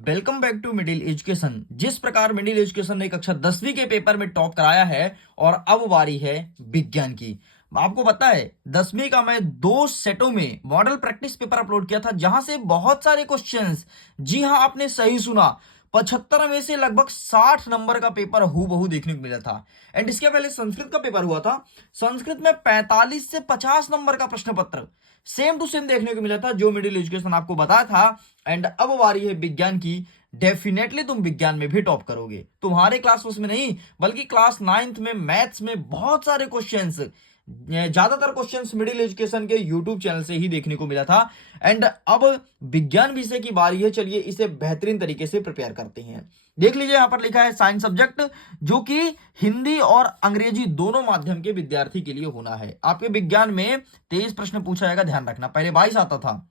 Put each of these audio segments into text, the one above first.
Welcome back to Middle Education. जिस प्रकार middle education ने कक्षा 10वीं के पेपर में टॉप कराया है और अब बारी है विज्ञान की। आपको पता है 10वीं का मैं 2 सेटों में मॉडल प्रैक्टिस पेपर अपलोड किया था, जहां से बहुत सारे क्वेश्चंस, जी हां आपने सही सुना, 75 में से लगभग 60 नंबर का पेपर हूबहू देखने को मिला था। एंड इसके पहले संस्कृत का पेपर हुआ था, संस्कृत में 45 से 50 नंबर का प्रश्न पत्र सेम टू सेम देखने को मिला था, जो मिडिल एजुकेशन आपको बताया था। एंड अब बारी है विज्ञान की। डेफिनेटली तुम विज्ञान में भी टॉप करोगे। तुम्हारे क्लास में नहीं बल्कि क्लास 9th में मैथ्स में बहुत सारे क्वेश्चंस, ज्यादातर क्वेश्चंस मिडिल एजुकेशन के यूट्यूब चैनल से ही देखने को मिला था। एंड अब विज्ञान विषय की बारी है, चलिए इसे बेहतरीन तरीके से प्रिपेयर करते हैं। देख लीजिए, यहां पर लिखा है साइंस सब्जेक्ट, जो कि हिंदी और अंग्रेजी दोनों माध्यम के विद्यार्थी के लिए होना है। आपके विज्ञान में 23 प्रश्न पूछा जाएगा, ध्यान रखना। पहले 22 आता था।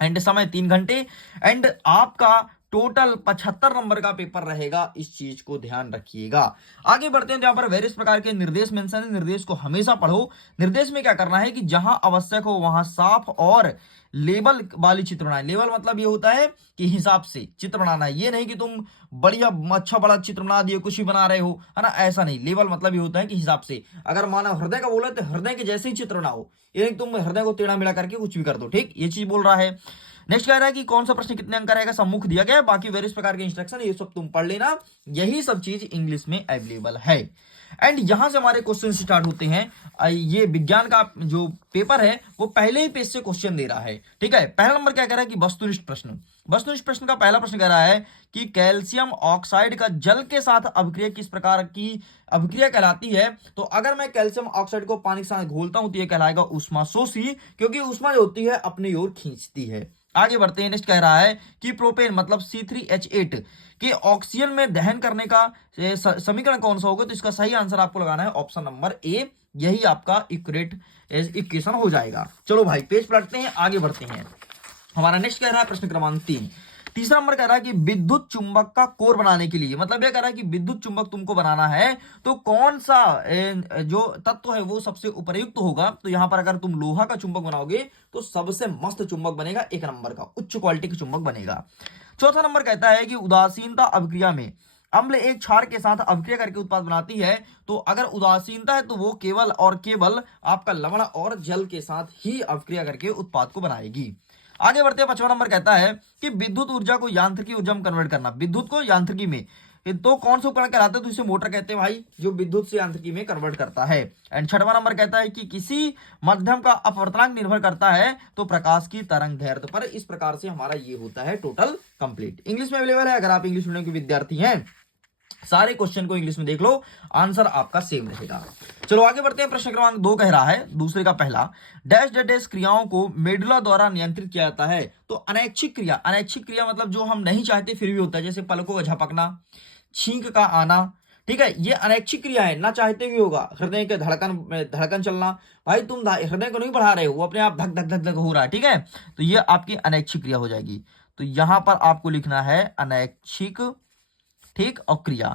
एंड समय 3 घंटे। एंड आपका टोटल 75 नंबर का पेपर रहेगा, इस चीज को ध्यान रखिएगा। आगे बढ़ते हैं तो यहाँ पर वेरियस प्रकार के निर्देश मेंशन है। निर्देश को हमेशा पढ़ो। निर्देश में क्या करना है कि जहां आवश्यक हो वहां साफ और लेबल वाली चित्र बनाए। लेवल मतलब ये होता है कि हिसाब से चित्र बनाना है, ये नहीं कि तुम बढ़िया अच्छा बड़ा चित्र बना दिए कुछ भी बना रहे हो, है ना, ऐसा नहीं। लेवल मतलब ये होता है कि हिसाब से, अगर माना हृदय का बोला तो हृदय के जैसे ही चित्र बनाओ, ये नहीं तुम हृदय को टेढ़ा मेढ़ा करके कुछ भी कर दो। ठीक, ये चीज बोल रहा है। नेक्स्ट कह रहा है कि कौन सा प्रश्न कितने अंक का रहेगा, सम्मुख दिया गया है। बाकी वेरियस प्रकार के इंस्ट्रक्शन ये सब तुम पढ़ लेना, यही सब चीज इंग्लिश में अवेलेबल है। एंड यहां से हमारे क्वेश्चन स्टार्ट होते हैं। ये विज्ञान का जो पेपर है वो पहले ही पेज से क्वेश्चन दे रहा है। ठीक है, पहला नंबर क्या कह रहा है कि वस्तुनिष्ठ प्रश्न। वस्तुनिष्ठ प्रश्न का पहला प्रश्न कह रहा है कि कैल्शियम ऑक्साइड का जल के साथ अभिक्रिया किस प्रकार की अभिक्रिया कहलाती है। तो अगर मैं कैल्शियम ऑक्साइड को पानी के साथ घोलता हूं तो यह कहलाएगा ऊष्माशोषी, क्योंकि ऊष्मा जो होती है अपनी ओर खींचती है। आगे बढ़ते हैं। नेक्स्ट कह रहा है कि प्रोपेन मतलब C3H8 के ऑक्सीजन में दहन करने का समीकरण कौन सा होगा। तो इसका सही आंसर आपको लगाना है ऑप्शन नंबर ए, यही आपका इक्वेट इक्वेशन हो जाएगा। चलो भाई पेज पलटते हैं, आगे बढ़ते हैं। हमारा नेक्स्ट कह रहा है प्रश्न क्रमांक 3। तीसरा नंबर कह रहा है कि विद्युत चुंबक का कोर बनाने के लिए, मतलब यह कह रहा है कि विद्युत चुंबक तुमको बनाना है तो कौन सा जो तत्व है वो सबसे उपयुक्त होगा। तो यहां पर अगर तुम लोहा का चुंबक बनाओगे तो सबसे मस्त चुंबक बनेगा, एक नंबर का उच्च क्वालिटी का चुंबक बनेगा। चौथा नंबर कहता है कि उदासीनता अभिक्रिया में अम्ल एक क्षार के साथ अभिक्रिया करके उत्पाद बनाती है। तो अगर उदासीनता है तो वो केवल और केवल आपका लवण और जल के साथ ही अभिक्रिया करके उत्पाद को बनाएगी। आगे बढ़ते हैं। 5वां नंबर कहता है कि विद्युत ऊर्जा को यांत्रिकी ऊर्जा में कन्वर्ट करना। विद्युत को यांत्रिकी में तो कौन सा उपकरण कहलाता है, तो इसे मोटर कहते हैं भाई, जो विद्युत से यांत्रिकी में कन्वर्ट करता है। एंड 6वां नंबर कहता है कि किसी माध्यम का अपवर्तनांक निर्भर करता है तो प्रकाश की तरंग दैर्ध्य पर। इस प्रकार से हमारा ये होता है टोटल कंप्लीट। इंग्लिश में अवेलेबल है, अगर आप इंग्लिश मीडियम के विद्यार्थी हैं सारे क्वेश्चन को इंग्लिश में देख लो, आंसर आपका सेम रहेगा। चलो आगे बढ़ते हैं। प्रश्न क्रमांक 2 कह रहा है दूसरे का पहला, डैश डैश क्रियाओं को मेडुला द्वारा नियंत्रित किया जाता है। तो अनैच्छिक क्रिया, अनैच्छिक क्रिया मतलब जो हम नहीं चाहते फिर भी होता है, जैसे पलकों का झपकना, छींक का आना। ठीक है, ये अनैच्छिक क्रिया है, ना चाहते भी होगा। हृदय के धड़कन चलना, भाई तुम हृदय को नहीं बढ़ा रहे हो, वो अपने आप धक धक धक धक हो रहा है। ठीक है, तो ये आपकी अनैच्छिक क्रिया हो जाएगी। तो यहां पर आपको लिखना है अनैच्छिक, ठीक, और क्रिया।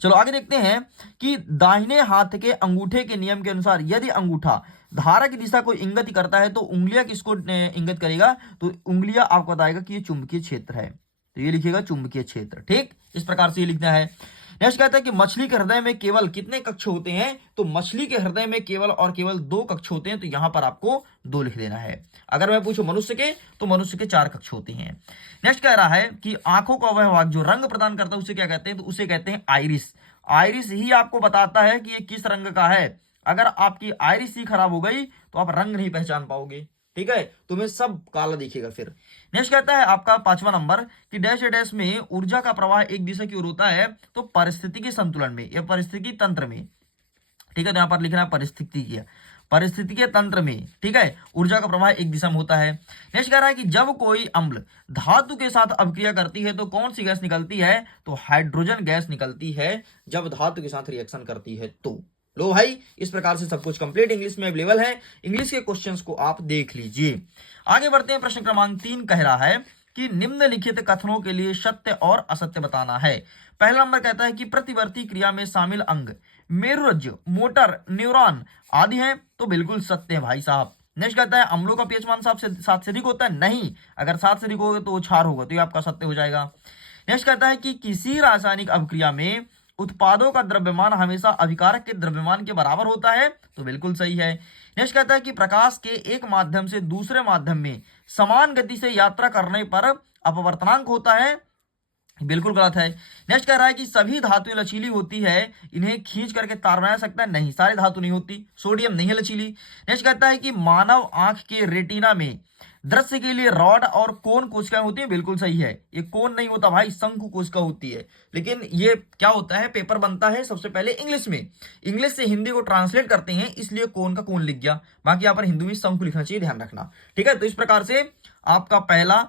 चलो आगे देखते हैं कि दाहिने हाथ के अंगूठे के नियम के अनुसार यदि अंगूठा धारा की दिशा को इंगित करता है तो उंगलियां किसको इंगित करेगा। तो उंगलियां आपको बताएगा कि ये चुंबकीय क्षेत्र है, तो ये लिखिएगा चुंबकीय क्षेत्र। ठीक, इस प्रकार से ये लिखना है। नेक्स्ट कहता है कि मछली के हृदय में केवल कितने कक्ष होते हैं। तो मछली के हृदय में केवल और केवल 2 कक्ष होते हैं, तो यहां पर आपको 2 लिख देना है। अगर मैं पूछूं मनुष्य के, तो मनुष्य के 4 कक्ष होते हैं। नेक्स्ट कह रहा है कि आंखों का वह भाग जो रंग प्रदान करता है उसे क्या कहते हैं। तो उसे कहते हैं आइरिस। आइरिस ही आपको बताता है कि ये किस रंग का है। अगर आपकी आइरिस ही खराब हो गई तो आप रंग नहीं पहचान पाओगे। ठीक है, तुम्हें सब काला दिखेगा फिर। नेक्स्ट कहता है आपका 5वां नंबर कि डैश डैश में ऊर्जा का प्रवाह एक दिशा की ओर होता है। तो परिस्थितिकी संतुलन में या परिस्थितिकी तंत्र में, ठीक है, तो यहां पर लिखना है परिस्थितिकीय तंत्र में। ठीक है, ऊर्जा का प्रवाह एक दिशा में होता है। नेक्स्ट कह रहा है कि जब कोई अम्ल धातु के साथ अभिक्रिया करती है तो कौन सी गैस निकलती है। तो हाइड्रोजन गैस निकलती है जब धातु के साथ रिएक्शन करती है। तो लो भाई, इस प्रकार से सब कुछ कंप्लीट इंग्लिश में अवेलेबल है। इंग्लिश के क्वेश्चंस को आप देख लीजिए। आगे बढ़ते हैं। प्रश्न क्रमांक 3 कह रहा है कि निम्नलिखित कथनों के लिए सत्य और असत्य बताना है। पहला नंबर कहता है कि प्रतिवर्ती क्रिया में शामिल अंग मेरुरज्जु, मोटर, न्यूरॉन आदि हैं। तो बिल्कुल सत्य है भाई साहब। नेक्स्ट कहता है अम्लों का पीएच मान 7 से अधिक होता है। नहीं, अगर 7 से अधिक होगा तो वो क्षार होगा, तो ये आपका सत्य हो जाएगा। नेक्स्ट कहता है कि किसी रासायनिक अभिक्रिया में उत्पादों का द्रव्यमान हमेशा अभिकारक के द्रव्यमान के बराबर होता है, तो बिल्कुल सही है। नेक्स्ट कहता है कि प्रकाश के एक माध्यम से दूसरे माध्यम में समान गति से यात्रा करने पर अपवर्तनांक होता है, बिल्कुल गलत है। नेक्स्ट कह रहा है कि सभी धातुएं लचीली होती है, इन्हें खींच करके तार बनाया सकता है, नहीं, सारी धातु नहीं होती, सोडियम नहीं है लचीली। नेक्स्ट कहता है कि मानव आंख के रेटिना में दृश्य के लिए रॉड और कोन कोशिकाएं होती है, बिल्कुल सही है। ये कोन नहीं होता भाई, शंकु कोशिका होती है। लेकिन ये क्या होता है, पेपर बनता है सबसे पहले इंग्लिश में, इंग्लिश से हिंदी को ट्रांसलेट करते हैं, इसलिए कोन का कोन लिख गया, बाकी यहाँ पर हिंदी में शंकु लिखना चाहिए, ध्यान रखना, ठीक है। तो इस प्रकार से आपका पहला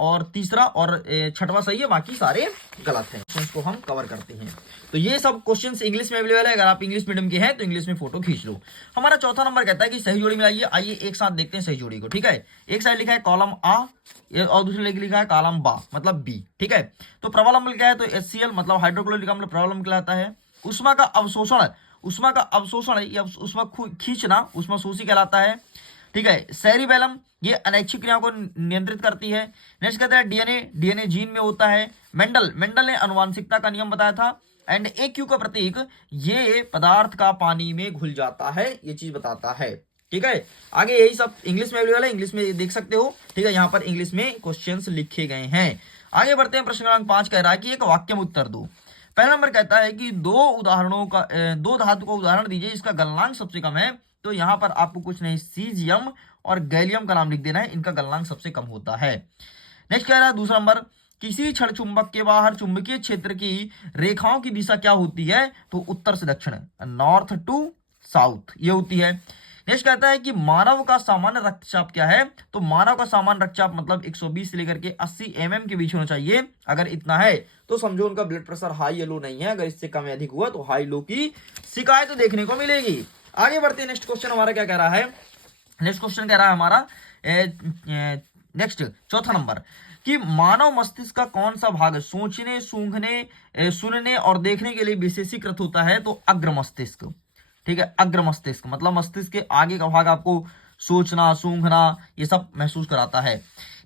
और तीसरा और छठवां सही है, बाकी सारे गलत हैं। क्वेश्चंस को हम कवर करते हैं। तो ये सब क्वेश्चंस इंग्लिश में अवेलेबल है, अगर आप इंग्लिश मीडियम के हैं तो इंग्लिश में फोटो खींच लो। हमारा चौथा नंबर कहता है कि सही जोड़ी मिलाइए। आइए एक साथ देखते हैं सही जोड़ी को, ठीक है। एक साइड लिखा है कॉलम आ और दूसरी लिखा है कॉलम बा, मतलब बी, ठीक है। तो प्रबल अम्ल क्या है, तो HCl मतलब हाइड्रोक्लोरिक अम्ल प्रबल अम्ल कहलाता है। उष्मा का अवशोषण, उष्मा का अवशोषण या उष्मा खींचना उष्मा शोषी कहलाता है, ठीक है। सेरिबेलम ये अनैच्छिक क्रियाओं को नियंत्रित करती है। नेक्स्ट कहता है डीएनए जीन में होता है। मेंडल ने आनुवांशिकता का नियम बताया था। एंड AQ का प्रतीक ये पदार्थ का पानी में घुल जाता है, ये चीज बताता है, ठीक है। आगे यही सब इंग्लिश में अवेलेबल है, इंग्लिश में देख सकते हो, ठीक है। यहाँ पर इंग्लिश में क्वेश्चंस लिखे गए हैं। आगे बढ़ते हैं, प्रश्न क्रमांक 5 कह रहा है कि एक वाक्य में उत्तर दो। पहला नंबर कहता है कि दो धातु का उदाहरण दीजिए इसका गलनांक सबसे कम है। तो यहाँ पर आपको कुछ नहीं, सीजियम और गैलियम का नाम लिख देना है, इनका गलनांक सबसे कम होता है। नेक्स्ट कह रहा है दूसरा नंबर, किसी क्षण चुंबक के बाहर चुंबकीय क्षेत्र की रेखाओं की दिशा क्या होती है, तो उत्तर से दक्षिण, नॉर्थ टू साउथ ये होती है। नेक्स्ट कहता है कि मानव का सामान्य रक्तचाप क्या है, तो मानव का सामान्य रक्तचाप मतलब 120 से लेकर के 80 mm के बीच होना चाहिए। अगर इतना है तो समझो उनका ब्लड प्रेशर हाई या लो नहीं है, अगर इससे कम या अधिक हुआ तो हाई लो की शिकायत देखने को मिलेगी। आगे बढ़ते हैं, नेक्स्ट क्वेश्चन हमारा क्या कह रहा है, नेक्स्ट क्वेश्चन कह रहा है हमारा नेक्स्ट चौथा नंबर कि मानव मस्तिष्क का कौन सा भाग सोचने, सूंघने, सुनने और देखने के लिए विशेषीकृत होता है, तो अग्र मस्तिष्क, ठीक है। अग्र मस्तिष्क मतलब मस्तिष्क के आगे का भाग आपको सोचना, सूंघना ये सब महसूस कराता है।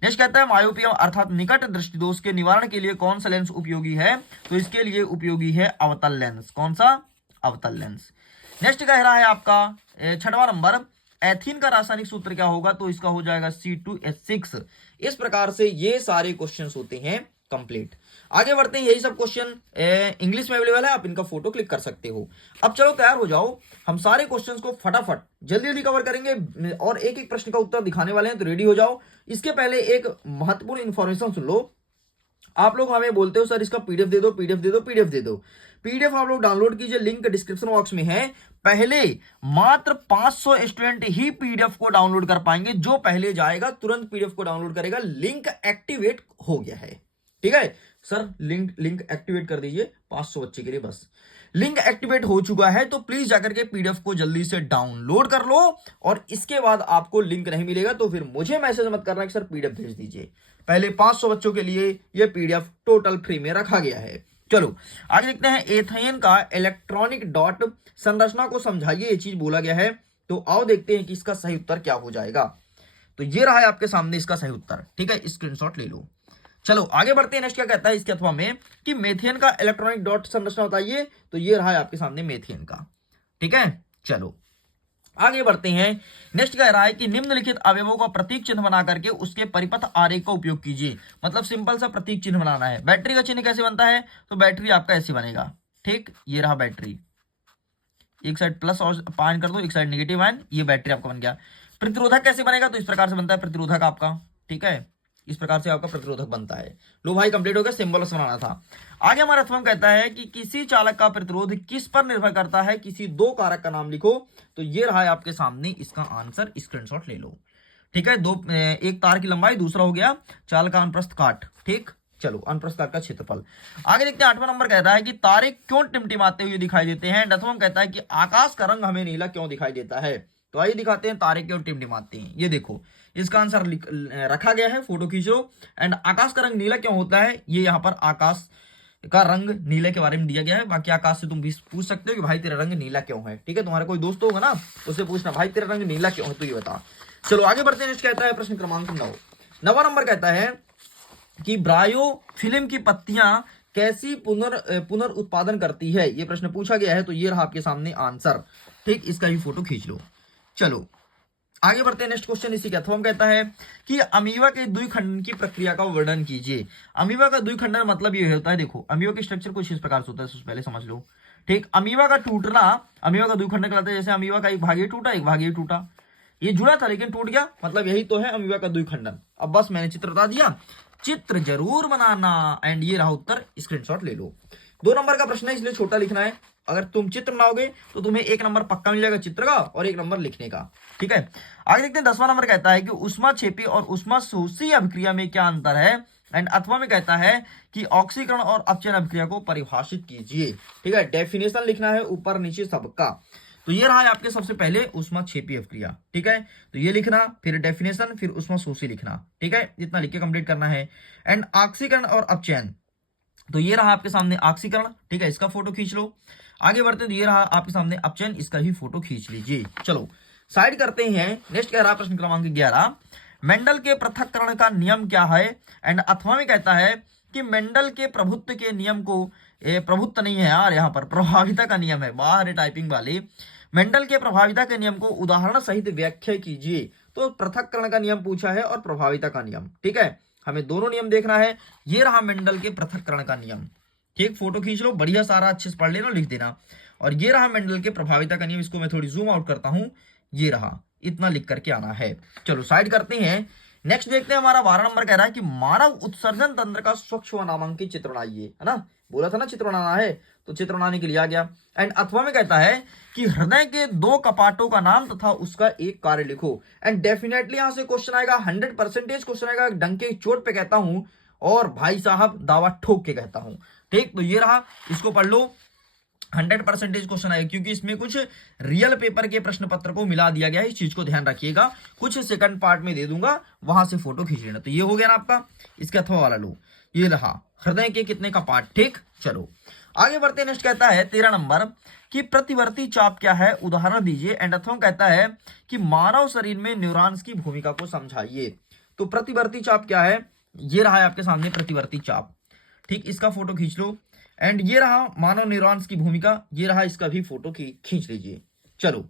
नेक्स्ट कहता है मायोपिया अर्थात निकट दृष्टि दोष के निवारण के लिए कौन सा लेंस उपयोगी है, तो इसके लिए उपयोगी है अवतल लेंस। कौन सा, अवतल लेंस। नेक्स्ट कह रहा है आपका छठवां नंबर, एथीन का रासायनिक सूत्र क्या होगा, तो इसका हो जाएगा C2H6। इस प्रकार से ये सारे क्वेश्चंस होते हैं कंप्लीट। आगे बढ़ते हैं, यही सब क्वेश्चन इंग्लिश में अवेलेबल है, आप इनका फोटो क्लिक कर सकते हो। अब चलो तैयार हो जाओ, हम सारे क्वेश्चंस को फटाफट जल्दी जल्दी कवर करेंगे और एक एक प्रश्न का उत्तर दिखाने वाले हैं, तो रेडी हो जाओ। इसके पहले एक महत्वपूर्ण इंफॉर्मेशन सुन लो। आप लोग हमें बोलते हो सर इसका पीडीएफ दे दो, पीडीएफ दे दो, पीडीएफ दे दो। पीडीएफ आप लोग डाउनलोड कीजिए, लिंक डिस्क्रिप्शन बॉक्स में है। पहले मात्र 500 स्टूडेंट ही पीडीएफ को डाउनलोड कर पाएंगे, जो पहले जाएगा तुरंत पीडीएफ को डाउनलोड करेगा। लिंक एक्टिवेट हो गया है, ठीक है सर, लिंक एक्टिवेट कर दीजिए 500 बच्चे के लिए, बस लिंक एक्टिवेट हो चुका है। तो प्लीज जाकर के पीडीएफ को जल्दी से डाउनलोड कर लो, और इसके बाद आपको लिंक नहीं मिलेगा तो फिर मुझे मैसेज मत करना कि सर पीडीएफ भेज दीजिए। पहले 500 बच्चों के लिए यह पीडीएफ टोटल फ्री में रखा गया है। चलो आगे देखते हैं, एथेन का इलेक्ट्रॉनिक डॉट संरचना को समझाइए, ये चीज बोला गया है। तो आओ देखते हैं कि इसका सही उत्तर क्या हो जाएगा। तो ये रहा है आपके सामने इसका सही उत्तर, ठीक है, स्क्रीनशॉट ले लो। चलो आगे बढ़ते हैं, नेक्स्ट क्या कहता है इसके अथवा में कि मेथेन का इलेक्ट्रॉनिक डॉट संरचना बताइए। तो ये रहा है आपके सामने मेथेन का, ठीक है। चलो आगे बढ़ते हैं, नेक्स्ट कह रहा है कि निम्नलिखित अवयवों का प्रतीक चिन्ह बना करके उसके परिपथ आरेख का उपयोग कीजिए। मतलब सिंपल सा प्रतीक चिन्ह बनाना है। बैटरी का चिन्ह कैसे बनता है, तो बैटरी आपका ऐसे बनेगा, ठीक, ये रहा बैटरी, एक साइड प्लस और आयन कर दो, एक साइड नेगेटिव आयन, ये बैटरी आपका बन गया। प्रतिरोधक कैसे बनेगा, तो इस प्रकार से बनता है प्रतिरोधक आपका, ठीक है, इस प्रकार से आपका प्रतिरोधक बनता है। लो भाई कंप्लीट हो गया, सिंबल बनाना था। आगे हमारा अथवा कहता है कि किसी चालक का प्रतिरोध किस पर निर्भर करता है, किसी दो कारक का नाम लिखो। तो ये रहा है आपके सामने इसका आंसर, स्क्रीनशॉट ले लो, ठीक है। एक तार की लंबाई, दूसरा हो गया चालक का अनुप्रस्थ काट, ठीक। चलो अनुप्रस्थ काट का क्षेत्रफल। आगे देखते हैं, 8वां नंबर कहता है कि तारे क्यों टिमटिमाते हुए दिखाई देते हैं। 9वां कहता है कि आकाश का रंग हमें नीला क्यों दिखाई देता है। तो आइए दिखाते हैं तारे क्यों टिमटिमाते हैं। ये देखो इसका आंसर रखा गया है, फोटो खींचो। एंड आकाश का रंग नीला क्यों होता है, ये यहाँ पर आकाश का रंग नीले के बारे में दिया गया है। बाकी आकाश से तुम भी पूछ सकते हो कि भाई तेरा रंग नीला क्यों है, ठीक है। तुम्हारा कोई दोस्त होगा ना, उससे पूछना भाई तेरा रंग नीला क्यों है, तो ये बता। चलो आगे बढ़ते हैं, कहता है प्रश्न क्रमांक 9। 9वां नंबर कहता है कि ब्रायो फिल्म की पत्तियां कैसी पुनर्उत्पादन करती है, ये प्रश्न पूछा गया है। तो ये रहा आपके सामने आंसर। ठीक, इसका भी फोटो खींच लो। चलो आगे बढ़ते हैं। नेक्स्ट क्वेश्चन इसी का फॉर्म कहता है कि अमीबा के द्विखंडन की प्रक्रिया का वर्णन कीजिए। अमीबा का द्विखंडन मतलब ये होता है, देखो अमीबा के स्ट्रक्चर कुछ इस प्रकार से होता है, सबसे पहले समझ लो। ठीक, अमीबा का टूटना अमीबा का द्विखंडन कहलाता है। जैसे अमीबा का एक भाग ये टूटा, एक भाग ये टूटा, ये जुड़ा था लेकिन टूट गया, मतलब यही तो है अमीबा का द्विखंडन। अब बस मैंने चित्र बता दिया, चित्र जरूर बनाना। एंड ये रहा उत्तर, स्क्रीनशॉट ले लो। 2 नंबर का प्रश्न है इसलिए छोटा लिखना है। अगर तुम चित्र बनाओगे तो तुम्हें 1 नंबर पक्का मिल जाएगा चित्र का और 1 नंबर लिखने का। ठीक है, आगे देखते हैं। 10वां नंबर कहता है कि उष्मा क्षेपी और उष्मा शोषी अभिक्रिया में क्या अंतर है। एंड अथवा में कहता है कि ऑक्सीकरण और अपचयन अभिक्रिया को परिभाषित कीजिए। ठीक है, डेफिनेशन लिखना है ऊपर नीचे सबका। तो ये रहा है आपके सबसे पहले उष्मा क्षेपी अभिक्रिया। ठीक है, तो ये लिखना, फिर डेफिनेशन, फिर उष्मा शोषी लिखना। ठीक है, इतना लिख के कंप्लीट करना है। एंड ऑक्सीकरण और अपचयन, तो ये रहा आपके सामने ऑक्सीकरण। ठीक है, इसका फोटो खींच लो। आगे बढ़ते तो ये रहा आपके सामने अपचयन, इसका ही फोटो खींच लीजिए। चलो साइड करते हैं। नेक्स्ट कह रहा प्रश्न क्रमांक 11, मेंडल के पृथक्करण का नियम क्या है। एंड अथवा में कहता है कि मेंडल के प्रभुत्व के नियम को, प्रभुत्व नहीं है यार, यहाँ पर प्रभाविता का नियम है, बाहर टाइपिंग वाले। मेंडल के प्रभाविता के नियम को उदाहरण सहित व्याख्या कीजिए। तो पृथक्करण का नियम पूछा है और प्रभाविता का नियम। ठीक है, हमें दोनों नियम देखना है। ये रहा मेंडल के पृथक्करण का नियम। ठीक, फोटो खींच लो, बढ़िया सारा अच्छे से पढ़ लेना, लिख देना। और ये रहा मेंडल के प्रभाविता का नियम, इसको मैं थोड़ी जूम आउट करता हूं, ये रहा, इतना लिख करके आना है। चलो साइड करते हैं। नेक्स्ट देखते हैं, हमारा 12 नंबर कह रहा है कि मानव उत्सर्जन तंत्र का स्वच्छ व नामांकित चित्र बनाइए, है ना, बोला था ना चित्र बनाना है, तो चित्र बनाने के लिए आ गया। एंड अथवा में कहता है कि हृदय के 2 कपाटों का नाम तथा उसका एक कार्य लिखो। एंड डेफिनेटली यहां से क्वेश्चन आएगा, 100% क्वेश्चन आएगा, डंके चोट पे कहता हूं और भाई साहब दावा ठोक के कहता हूं। ठीक, तो ये रहा, इसको पढ़ लो, 100% क्वेश्चन आएगा, क्योंकि इसमें कुछ रियल पेपर के प्रश्न पत्र को मिला दिया गया है, इस चीज को ध्यान रखिएगा। कुछ सेकंड पार्ट में दे दूंगा, वहां से फोटो खींच लेना। तो ये हो गया ना आपका, इसके अथवा वाला लो, ये रहा हृदय के कितने का पार्ट। ठीक, चलो आगे बढ़ते। नेक्स्ट कहता है 13 नंबर कि प्रतिवर्ती चाप क्या है, उदाहरण दीजिए। एंड अथवा कहता है कि मानव शरीर में न्यूरॉन्स की भूमिका को समझाइए। तो प्रतिवर्ती चाप क्या है, ये रहा है आपके सामने प्रतिवर्ती चाप। ठीक, इसका फोटो खींच लो। एंड ये रहा मानव न्यूरॉन्स की भूमिका, ये रहा, इसका भी फोटो खींच लीजिए। चलो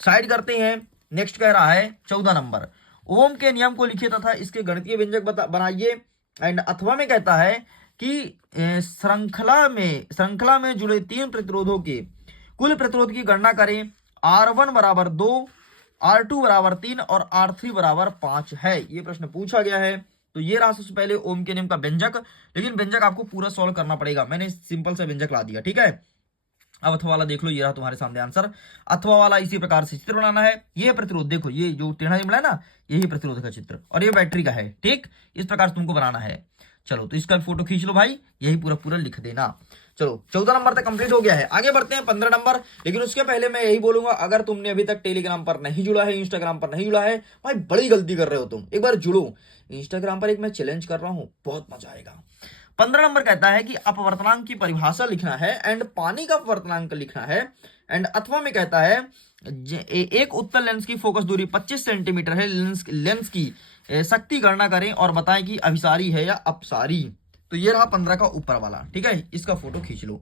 साइड करते हैं। नेक्स्ट कह रहा है 14 नंबर, ओम के नियम को लिखिए तथा इसके गणितीय व्यंजक बनाइए। एंड अथवा में कहता है कि श्रृंखला में जुड़े 3 प्रतिरोधों के कुल प्रतिरोध की गणना करें। R1 बराबर 2, R2 बराबर 3 और R3 बराबर 5 है, ये प्रश्न पूछा गया है। तो ये रहा सबसे पहले ओम के नियम का व्यंजक, लेकिन व्यंजक आपको पूरा सॉल्व करना पड़ेगा, मैंने सिंपल सा व्यंजक ला दिया। ठीक है, अब अथवा वाला देख लो, ये रहा तुम्हारे सामने आंसर। अथवा वाला इसी प्रकार से चित्र बनाना है। ये प्रतिरोध देखो, ये जो टेढ़ा निकला है ना, यही प्रतिरोध का चित्र, और ये बैटरी का है। ठीक, इस प्रकार तुमको बनाना है। चलो तो इसका फोटो खींच लो भाई, यही पूरा पूरा लिख देना। चलो 14 नंबर तक कंप्लीट हो गया है। आगे बढ़ते हैं 15 नंबर। लेकिन उसके पहले मैं यही बोलूंगा, अगर तुमने अभी तक टेलीग्राम पर नहीं जुड़ा है, इंस्टाग्राम पर नहीं जुड़ा है, भाई बड़ी गलती कर रहे हो तुम, एक बार जुड़ो। इंस्टाग्राम पर एक मैं चैलेंज कर रहा हूं, बहुत मजा आएगा। 15 नंबर कहता है कि अपवर्तनांक की परिभाषा लिखना है। एंड पानी का अपवर्तनांक लिखना है। एंड अथवा में कहता है एक उत्तल लेंस की फोकस दूरी 25 सेंटीमीटर है, लेंस की शक्ति गणना करें और बताएं कि अभिसारी है या अपसारी। तो ये रहा 15 का ऊपर वाला। ठीक है, इसका फोटो खींच लो।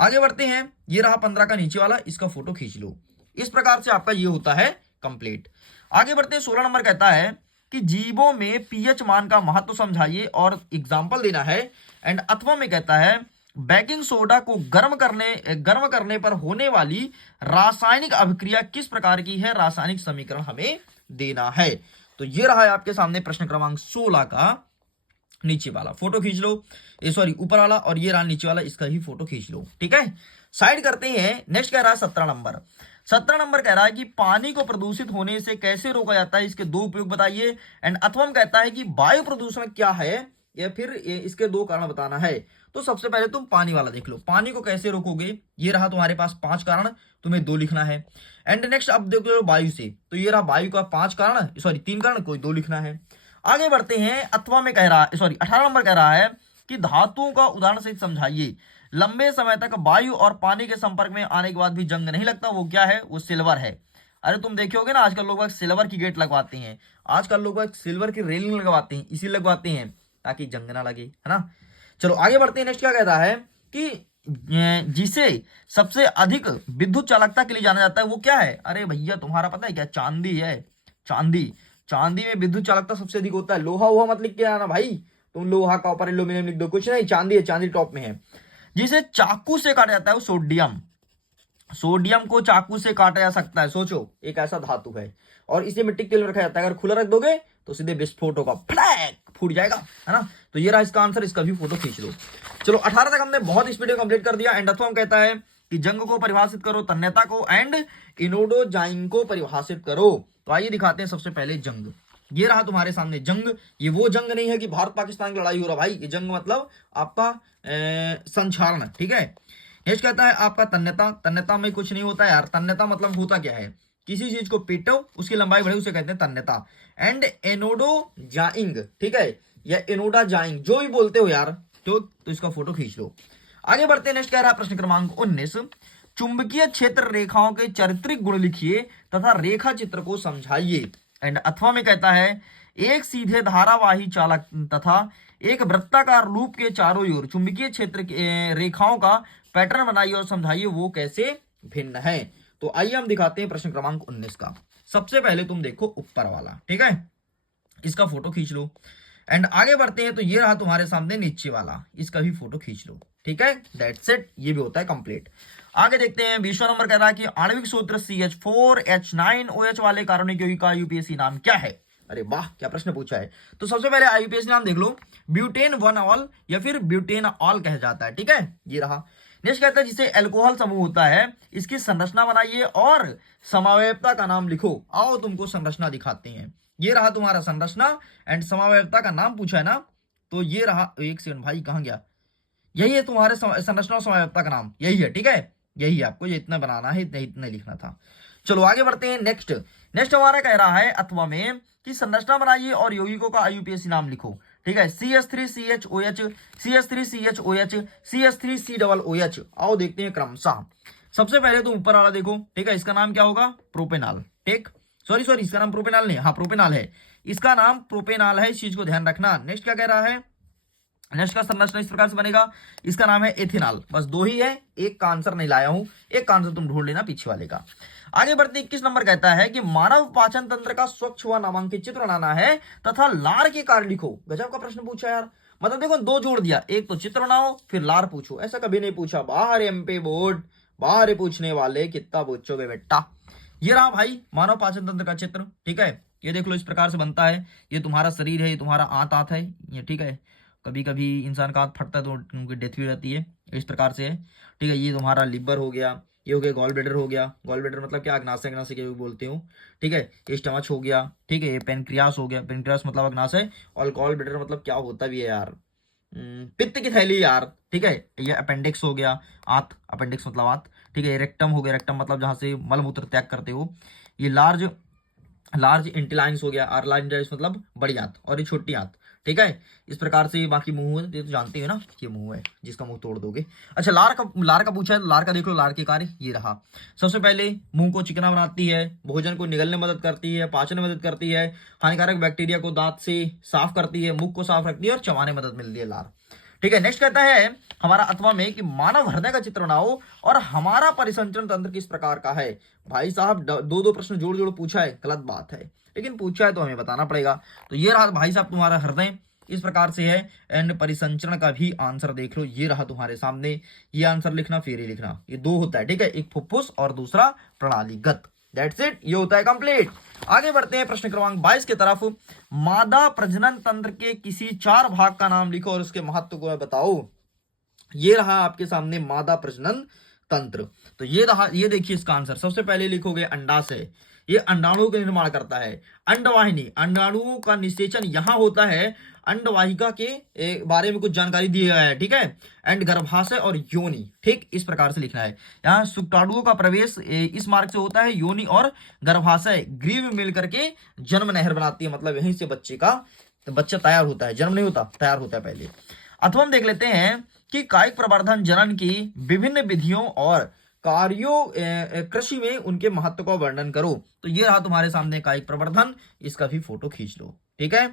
आगे बढ़ते हैं, ये रहा 15 का नीचे वाला, इसका फोटो खींच लो। इस प्रकार से आपका ये होता है कंप्लीट। आगे बढ़ते हैं 16 नंबर कहता है कि जीवों में पीएच मान का महत्व समझाइए और एग्जाम्पल देना है। एंड अथवा में कहता है बेकिंग सोडा को गर्म करने पर होने वाली रासायनिक अभिक्रिया किस प्रकार की है, रासायनिक समीकरण हमें देना है। तो ये रहा है आपके सामने प्रश्न क्रमांक 16 का नीचे वाला, फोटो खींच लो, सॉरी ऊपर वाला, और ये रहा नीचे वाला, इसका ही फोटो खींच लो। ठीक है, साइड करते हैं। नेक्स्ट कह रहा है 17 नंबर। 17 नंबर कह रहा है कि पानी को प्रदूषित होने से कैसे रोका जाता है, इसके 2 उपयोग बताइए। एंड अथवा कहता है कि वायु प्रदूषण क्या है या फिर इसके 2 कारण बताना है। तो सबसे पहले तुम पानी वाला देख लो, पानी को कैसे रोकोगे। ये रहा तुम्हारे पास 5 कारण, तुम्हें 2 लिखना है। एंड नेक्स्ट अब देख लो वायु से, तो ये रहा वायु का 5 कारण, सॉरी 3 कारण, कोई 2 लिखना है। आगे बढ़ते हैं, अथवा में कह रहा है, सॉरी 18 नंबर कह रहा है कि धातुओं का उदाहरण सहित समझाइए। लंबे समय तक वायु और पानी के संपर्क में आने के बाद भी जंग नहीं लगता, वो क्या है, वो सिल्वर है। अरे तुम देखोगे ना, आजकल लोग सिल्वर की गेट लगवाते हैं, आजकल लोग सिल्वर की रेलिंग लगवाते हैं, इसी लगवाते हैं ताकि जंग ना लगे, है ना। चलो आगे बढ़ते हैं। नेक्स्ट क्या कहता है कि जिसे सबसे अधिक विद्युत चालकता के लिए जाना जाता है वो क्या है? अरे भैया तुम्हारा पता है क्या? चांदी है। चांदी। चांदी में विद्युत चालकता सबसे अधिक होता है। लोहा हुआ मत लिख के आना भाई, तुम लोहा कॉपर एल्यूमिनियम लिख दो, कुछ नहीं, चांदी है, चांदी टॉप में है। जिसे चाकू से काटा जाता है वो सोडियम। सोडियम को चाकू से काटा जा सकता है, सोचो एक ऐसा धातु है, और इसे मिट्टी के तेल में रखा जाता है। अगर खुला रख दोगे तो सीधे विस्फोट होगा, फ्लैग फूट जाएगा, है ना। तो ये रहा इसका आंसर, इसका भी फोटो खींच लो। चलो 18 तक हमने बहुत स्पीड में कंप्लीट कर दिया। एंड अथवा कहता है कि जंग को परिभाषित करो, तन्यता को एंड इनोडोजाइंग को परिभाषित करो। तो आइए दिखाते हैं सबसे पहले जंग। ये रहा तुम्हारे सामने जंग। ये वो जंग नहीं है कि भारत पाकिस्तान की लड़ाई हो रहा भाई, ये जंग मतलब आपका संचालन, ठीक है। नेक्स्ट कहता है आपका तन्यता। तन्यता में कुछ नहीं होता यार, तन्यता मतलब होता क्या है? किसी चीज को पीटो, उसकी लंबाई बढ़े, उसे कहते हैं तन्यता। एंड एनोडोजाइंग, ठीक है, या एनोडाजाइंग, जो भी बोलते हो यार, तो इसका फोटो खींच लो। आगे बढ़ते हैं। नेक्स्ट कह रहा है प्रश्न क्रमांक 19, चुंबकीय क्षेत्र रेखाओं के चारित्रिक गुण लिखिए तथा रेखा चित्र को समझाइए। एंड अथवा में कहता है एक सीधे धारावाही चालक तथा एक वृत्ताकार लूप के चारों ओर चुंबकीय क्षेत्र के रेखाओं का पैटर्न बनाइए और समझाइए वो कैसे भिन्न है। तो आइए हम दिखाते हैं प्रश्न क्रमांक 19 का। सबसे पहले तुम देखो ऊपर वाला, ठीक है, इसका फोटो खींच लो। एंड आगे बढ़ते हैं तो ये रहा तुम्हारे सामने नीचे वाला, इसका भी फोटो खींच लो, ठीक है। दैट्स इट, ये भी होता है कंप्लीट। आगे देखते हैं 20वां नंबर कह रहा है कि आणविक सूत्र CH4H9OH वाले कार्बनिक यौगिक का यूपीएससी नाम क्या है? अरे वाह, क्या प्रश्न पूछा है। तो सबसे पहले आईयूपीएससी नाम देख लो, ब्यूटेन 1ऑल या फिर ब्यूटेन ऑल कह जाता है, ठीक है, ये रहा। नेक्स्ट कहता है जिसे अल्कोहल समूह होता है, इसकी संरचना बनाइए और समावयवता का नाम लिखो। आओ तुमको संरचना दिखाते हैं। ये रहा तुम्हारा संरचना, एंड समावयवता का नाम पूछा है ना, तो ये रहा। एक सेकंड भाई, कहां गया? यही है तुम्हारे संरचना और समावयवता का नाम, यही है, ठीक है, यही है। आपको ये इतना बनाना है, इतना लिखना था। चलो आगे बढ़ते हैं। नेक्स्ट हमारा कह रहा है अथवा में कि संरचना बनाइए और यौगिकों का आईयूपीएससी नाम लिखो, ठीक है। CH3CHOH, CH3CHOH, CH3COOH। आओ देखते हैं क्रमशः। सबसे पहले तो ऊपर वाला देखो, ठीक है, इसका नाम क्या होगा? प्रोपेनॉल, ठीक, सॉरी इसका नाम प्रोपेनॉल नहीं, हाँ प्रोपेनॉल है, इसका नाम प्रोपेनॉल है, इस चीज को ध्यान रखना। नेक्स्ट क्या कह रहा है? नेक्स्ट का संरचना इस प्रकार से बनेगा, इसका नाम है एथेनॉल। बस दो ही है, एक का आंसर नहीं लाया हूं, एक का आंसर तुम ढूंढ लेना पीछे वाले का। आगे बढ़ते 21 नंबर कहता है कि मानव पाचन तंत्र का स्वच्छ व नामांकित चित्र बनाना है तथा लार के कार्य लिखो। गजब का प्रश्न पूछा यार, मतलब देखो दो जोड़ दिया, एक तो चित्र बनाओ फिर लार पूछो, ऐसा कभी नहीं पूछा। बाहर एमपी बोर्ड, बाहर पूछने वाले कितना पूछोगे बेटा। ये रहा भाई मानव पाचन तंत्र का चित्र, ठीक है, ये देख लो इस प्रकार से बनता है। ये तुम्हारा शरीर है, ये तुम्हारा आंत है, ये ठीक है। कभी कभी इंसान का हाथ फटता है तो उनकी डेथ भी रहती है, इस प्रकार से है, ठीक है। ये तुम्हारा लिवर हो गया, ये हो गया गॉल ब्लैडर हो गया। गॉल ब्लैडर मतलब क्या? अग्नाशय, अग्नाशय के बोलते हो, ठीक है। ये स्टमच हो गया, ठीक है। ये पेनक्रियास हो गया, पेनक्रियास मतलब अग्नाशय। और गॉल ब्लैडर मतलब क्या होता भी है यार? पित्त की थैली यार, ठीक है। ये अपेंडिक्स हो गया, आंत, अपेंडिक्स मतलब आंत, ठीक है। रेक्टम हो गया, रेक्टम मतलब जहां से मल मूत्र त्याग करते हो। ये लार्ज इंटेलाइंस हो गया, और लार्ज इंटेलाइंस मतलब बड़ी आंत, और ये छोटी आंत, ठीक है। इस प्रकार से बाकी मुंह है, ये तो जानते हो ना, ये मुंह है जिसका मुंह तोड़ दोगे। अच्छा लार का पूछा है, लार का देख लो, लार के कार्य ये रहा। सबसे पहले मुंह को चिकना बनाती है, भोजन को निगलने में मदद करती है, पाचन में मदद करती है, हानिकारक बैक्टीरिया को दांत से साफ करती है, मुख को साफ रखती है और चबाने में मदद मिलती है लार, ठीक है। नेक्स्ट कहता है हमारा अथवा में कि मानव हृदय का चित्र बनाओ और हमारा परिसंचरण तंत्र किस प्रकार का है। भाई साहब दो प्रश्न जोड़ जोड़ पूछा है, गलत बात है, लेकिन पूछा है तो हमें बताना पड़ेगा। तो ये रहा भाई साहब तुम्हारा हृदय, इस प्रकार से है। एंड परिसंचरण का भी आंसर देख लो, ये रहा तुम्हारे सामने। ये आंसर लिखना फिर ही लिखना, ये दो होता है, ठीक है, एक फुफ्फुस और दूसरा प्रणालीगत। दैट्स इट, ये होता है कंप्लीट। आगे बढ़ते हैं प्रश्न क्रमांक 22 की तरफ। मादा प्रजनन तंत्र के किसी 4 भाग का नाम लिखो और उसके महत्व को बताओ। ये रहा आपके सामने मादा प्रजनन तंत्र। तो ये रहा, ये देखिए इसका आंसर। सबसे पहले लिखोगे अंडाशय, ये अंडाणुओं का निर्माण करता है। अंडवाहिनी, अंडाणुओं का निषेचन यहां होता है। अंडवाहिका के बारे में कुछ जानकारी दी गया है, ठीक है। एंड गर्भाशय और योनि, ठीक, इस प्रकार से लिखना है। यहाँ शुक्राणुओं का प्रवेश इस मार्ग से होता है। योनि और गर्भाशय ग्रीव मिलकर के जन्म नहर बनाती है, मतलब यहीं से बच्चा तैयार होता है, जन्म नहीं होता, तैयार होता है पहले। अथवा हम देख लेते हैं कि कायिक प्रवर्धन जनन की विभिन्न विधियों और कार्यों कृषि में उनके महत्व का वर्णन करो। तो ये रहा तुम्हारे सामने कायिक प्रवर्धन, इसका भी फोटो खींच लो, ठीक है।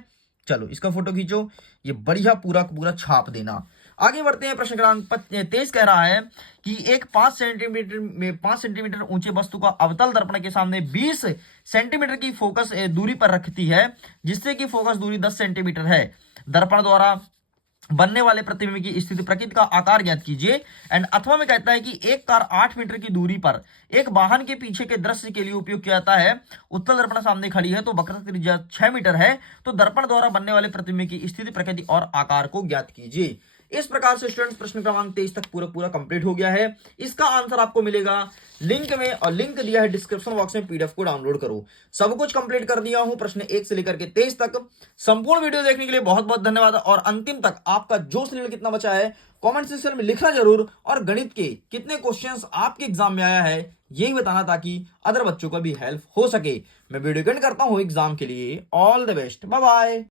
चलो इसका फोटो खींचो, ये बढ़िया पूरा का पूरा छाप देना। आगे बढ़ते हैं। प्रश्न क्रमांक 23 कह रहा है कि एक 5 सेंटीमीटर ऊंचे वस्तु का अवतल दर्पण के सामने 20 सेंटीमीटर की फोकस दूरी पर रखती है, जिससे कि फोकस दूरी 10 सेंटीमीटर है। दर्पण द्वारा बनने वाले प्रतिबिंब की स्थिति, प्रकृति का आकार ज्ञात कीजिए। एंड अथवा में कहता है कि एक कार 8 मीटर की दूरी पर एक वाहन के पीछे के दृश्य के लिए उपयोग किया जाता है। उत्तल दर्पण सामने खड़ी है तो वक्रता त्रिज्या 6 मीटर है, तो दर्पण द्वारा बनने वाले प्रतिबिंब की स्थिति, प्रकृति और आकार को ज्ञात कीजिए। इस प्रकार से स्टूडेंट्स प्रश्न क्रमांक 23 तक पूरा कंप्लीट हो गया है। इसका आंसर आपको मिलेगा लिंक में, और लिंक दिया है डिस्क्रिप्शन बॉक्स में, पीडीएफ को डाउनलोड करो। सब कुछ कंप्लीट कर दिया हूं प्रश्न 1 से लेकर के 23 तक। संपूर्ण वीडियो देखने के लिए बहुत बहुत धन्यवाद, और अंतिम तक आपका जोश लेवल कितना बचा है कमेंट सेक्शन में लिखना जरूर, और गणित के कितने क्वेश्चंस आपके एग्जाम में आया है यही बताना, ताकि अदर बच्चों को भी हेल्प हो सके। मैं वीडियो एंड करता हूं एग्जाम के लिए। All the best, bye bye.